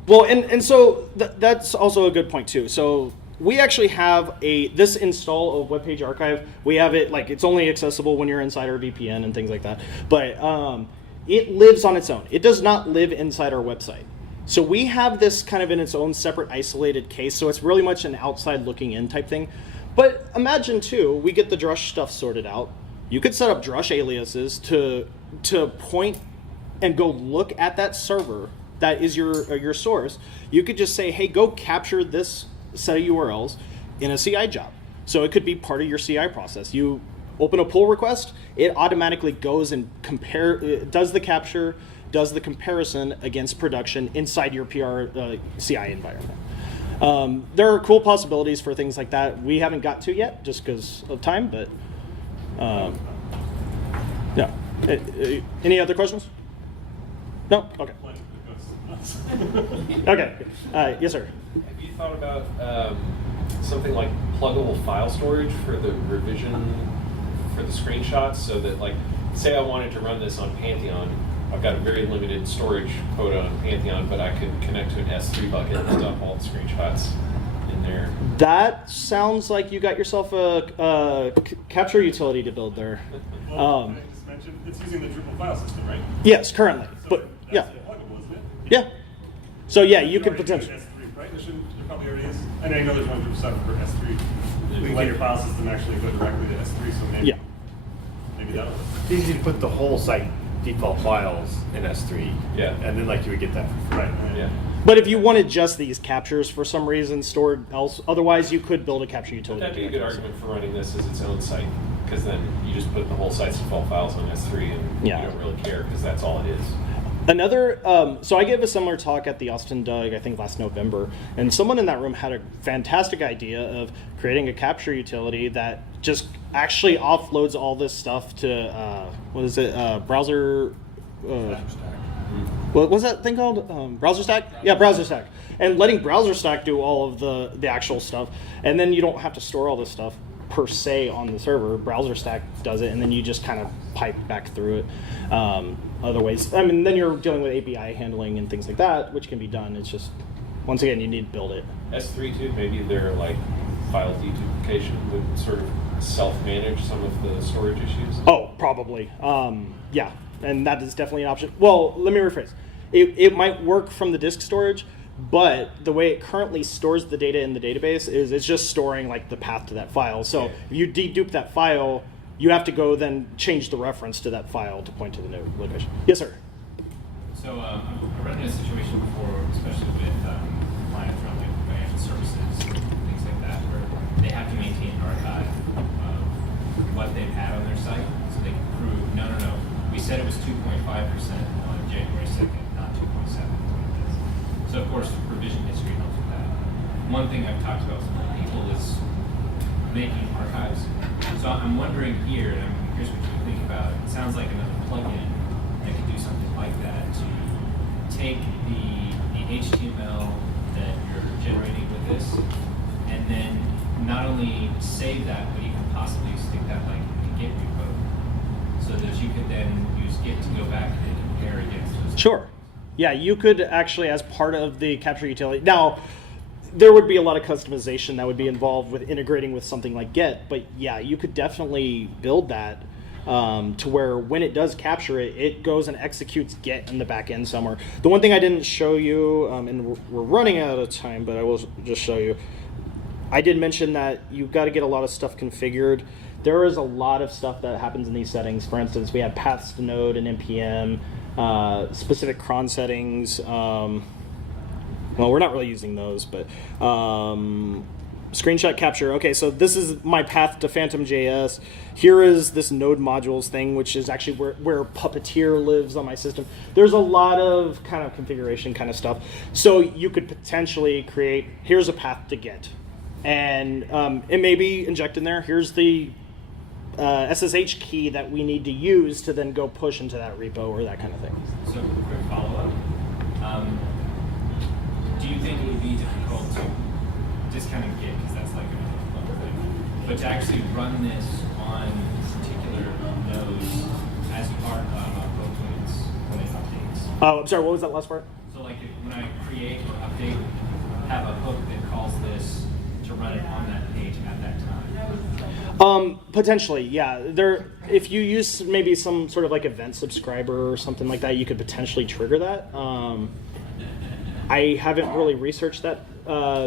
Well, and so that's also a good point too. So we actually have this install of Web Page Archive. We have it like it's only accessible when you're inside our VPN and things like that. But it lives on its own. It does not live inside our website. So we have this kind of in its own separate isolated case. So it's really much an outside looking in type thing. But imagine too, we get the Drush stuff sorted out. You could set up Drush aliases to point and go look at that server that is your source. You could just say, hey, go capture this set of URLs in a CI job. So it could be part of your CI process. You open a pull request, it automatically goes and does the capture, does the comparison against production inside your PR CI environment. There are cool possibilities for things like that we haven't got to yet just because of time, but yeah. Any other questions? No? Okay. Okay. Yes, sir. Have you thought about something like pluggable file storage for the revision for the screenshots, so that, like, say I wanted to run this on Pantheon, I've got a very limited storage quota on Pantheon, but I could connect to an S3 bucket and dump all the screenshots in there. That sounds like you got yourself a capture utility to build there. Well, I just mentioned it's using the Drupal file system, right? Yes, currently, So but that's yeah, pluggable, isn't it? yeah. So yeah, you could already do potentially. S3, right? There probably already is. And I know there's one Drupal stuff for S3. We can let your file system actually go directly to S3, so maybe, Yeah. maybe that'll work. It's easy to put the whole site default files in S3. Yeah. And then like you would get that for free. Right. Yeah. But if you wanted just these captures for some reason stored else, otherwise you could build a capture utility. That'd be a good argument for running this as its own site, because then you just put the whole site's default files on S3 and Yeah. you don't really care because that's all it is. Another, so I gave a similar talk at the Austin Doug, I think last November, and someone in that room had a fantastic idea of creating a capture utility that just actually offloads all this stuff to, browser, what was that thing called? Browser Stack? Yeah, Browser Stack. And letting Browser Stack do all of the actual stuff, and then you don't have to store all this stuff per se on the server. Browser Stack does it, and then you just kind of pipe back through it. Other ways, I mean, then you're dealing with API handling and things like that, which can be done. It's just, once again, you need to build it. S3 too, maybe their like file deduplication would sort of self-manage some of the storage issues. Oh, probably. Yeah, and that is definitely an option. Well, let me rephrase. It might work from the disk storage, but the way it currently stores the data in the database is it's just storing like the path to that file. So if you dedupe that file, you have to go then change the reference to that file to point to the new location. Yes, sir. So I've run into a situation before, especially with clients around like financial services, things like that, where they have to maintain an archive of what they've had on their site, so they can prove, no, we said it was 2.5% on January 2nd, not 2.7. So of course, revision history helps with that. One thing I've talked about with some people is making archives. So I'm wondering here, and I'm curious what you think about it. It sounds like another plugin that could do something like that to take the HTML that you're generating with this, and then not only save that, but you can possibly stick that like in a Git repo, so that you could then use Git to go back and compare against those. Sure. Yeah, you could actually, as part of the capture utility. Now, there would be a lot of customization that would be involved with integrating with something like Git, but yeah, you could definitely build that to where when it does capture it, it goes and executes Git in the back end somewhere. The one thing I didn't show you, and we're running out of time, but I will just show you. I did mention that you've got to get a lot of stuff configured. There is a lot of stuff that happens in these settings. For instance, we have paths to node and NPM, specific cron settings. Well, we're not really using those, but screenshot capture. Okay, so this is my path to Phantom.js. Here is this node modules thing, which is actually where Puppeteer lives on my system. There's a lot of kind of configuration kind of stuff. So you could potentially create, here's a path to Git. And it may be inject in there. Here's the SSH key that we need to use to then go push into that repo or that kind of thing. So quick follow-up. Do you think it would be difficult to discounting Git, because that's like another thing, but to actually run this on particular as part of ProTwins when it updates. Oh, I'm sorry, what was that last part? So like when I create or update, have a hook that calls this to run it on that page at that time. Potentially, yeah. If you use maybe some sort of like event subscriber or something like that, you could potentially trigger that. I haven't really researched that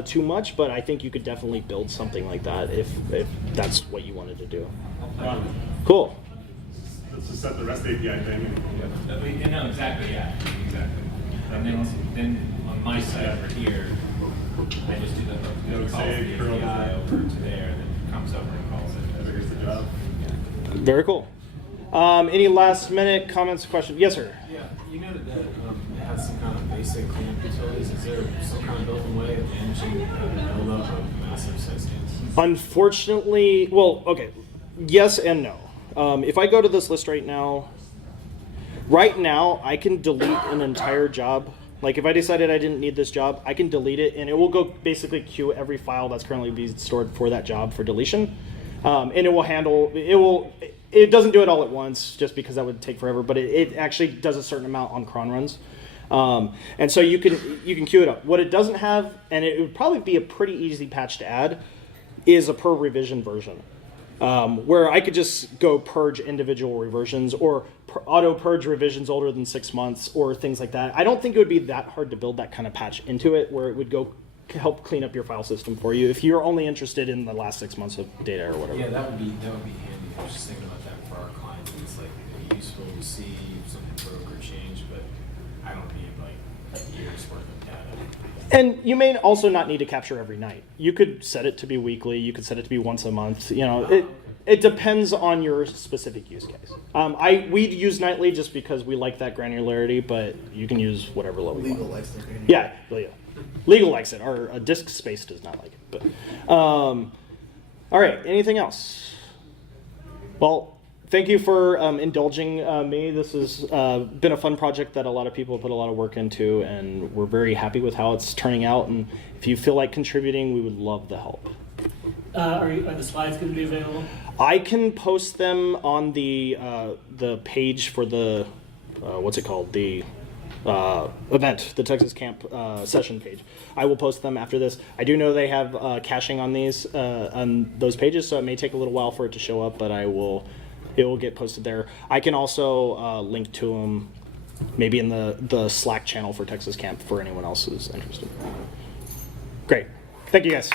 too much, but I think you could definitely build something like that if that's what you wanted to do. Cool. Let's just set the REST API thing. No, exactly, yeah, exactly. And then on my side over here, I just do the hook that calls the API over to there, and then comes over and calls it. Here's the job. Very cool. Any last minute comments, questions? Yes, sir. Yeah, you noted that it has some kind of basic cleanup utilities. Is there some kind of built-in way of managing the build-up of massive systems? Unfortunately, well, okay, yes and no. If I go to this list right now, I can delete an entire job. Like if I decided I didn't need this job, I can delete it, and it will go basically queue every file that's currently being stored for that job for deletion. And it will handle, it doesn't do it all at once just because that would take forever, but it actually does a certain amount on cron runs. And so you can queue it up. What it doesn't have, and it would probably be a pretty easy patch to add, is a per revision version. Where I could just go purge individual revisions or auto purge revisions older than 6 months or things like that. I don't think it would be that hard to build that kind of patch into it where it would go help clean up your file system for you if you're only interested in the last 6 months of data or whatever. Yeah, that would be handy. I was just thinking about that for our clients. It's like useful to see something broke or changed, but I don't need like years worth of data. And you may also not need to capture every night. You could set it to be weekly. You could set it to be once a month. You know, it depends on your specific use case. We'd use nightly just because we like that granularity, but you can use whatever level you want. Legal likes their data. Yeah, legal likes it. Our disk space does not like it. But all right, anything else? Well, thank you for indulging me. This has been a fun project that a lot of people put a lot of work into, and we're very happy with how it's turning out. And if you feel like contributing, we would love the help. Are the slides going to be available? I can post them on the page for the what's it called, the event, the Texas Camp session page. I will post them after this. I do know they have caching on those pages, so it may take a little while for it to show up, but it will get posted there. I can also link to them maybe in the Slack channel for Texas Camp for anyone else who's interested. Great. Thank you, guys.